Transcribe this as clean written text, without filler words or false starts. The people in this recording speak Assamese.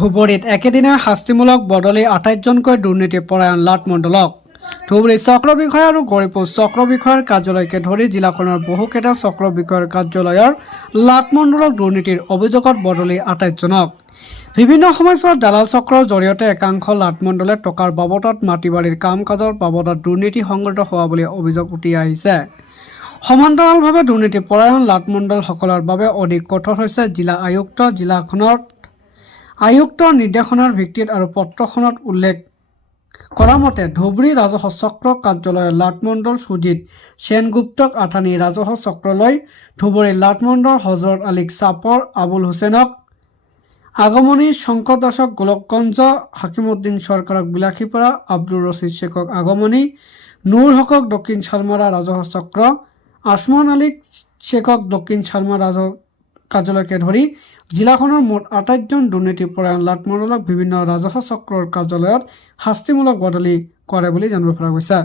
ধুবুৰীত একেদিনাই শাস্তিমূলক বদলি ২৮জনকৈ দুৰ্নীতিপৰায়ণ লাটমণ্ডলক। ধুবুৰী চক্ৰ বিষয়া আৰু গৌৰীপুৰ চক্ৰ বিষয়াৰ কাৰ্যালয়কে ধৰি জিলাখনৰ বহুকেইটা চক্ৰ বিষয়াৰ কাৰ্যালয়ৰ লাটমণ্ডলক দুৰ্নীতিৰ অভিযোগত বদলি ২৮জনক। বিভিন্ন সময়ছোৱাত দালাল চক্ৰৰ জৰিয়তে একাংশ লাটমণ্ডলে টকাৰ বাবদত মাটি বাৰীৰ কাম কাজৰ বাবদত দুৰ্নীতি সংঘটিত হোৱা বুলি অভিযোগ উঠি আহিছে। সমান্তৰালভাৱে দুৰ্নীতিপৰায়ণ লাটমণ্ডলসকলৰ বাবে অধিক কঠোৰ হৈছে জিলা আয়ুক্ত। জিলাখনত আয়ুক্তৰ নিৰ্দেশনাৰ ভিত্তিত আৰু পত্ৰখনত উল্লেখ কৰা মতে ধুবুৰী ৰাজহ চক্ৰ কাৰ্যালয়ৰ লাটমণ্ডল সুজিত সেনগুপ্তক আথানি ৰাজহ চক্ৰলৈ, ধুবুৰী লাটমণ্ডল হজৰত আলীক চাপৰ, আবুল হুছেইনক আগমনী, শংকৰ দাসক গোলকগঞ্জ, হাকিমউদ্দিন চৰকাৰক বিলাসীপাৰা, আব্দুৰ ৰছিদ শ্বেখক আগমনী, নুৰ হকক দক্ষিণ চালমাৰা ৰাজহ চক্ৰ, আসমান আলীক শ্বেখক দক্ষিণ চালমাৰা ৰাজহ কাৰ্যালয়কে ধৰি জিলাখনৰ মুঠ ২৮জন দুৰ্নীতিপৰায়ণ লাটমণ্ডলক বিভিন্ন ৰাজহ চক্ৰৰ কাৰ্যালয়ত শাস্তিমূলক বদলি কৰে বুলি জানিব পৰা গৈছে।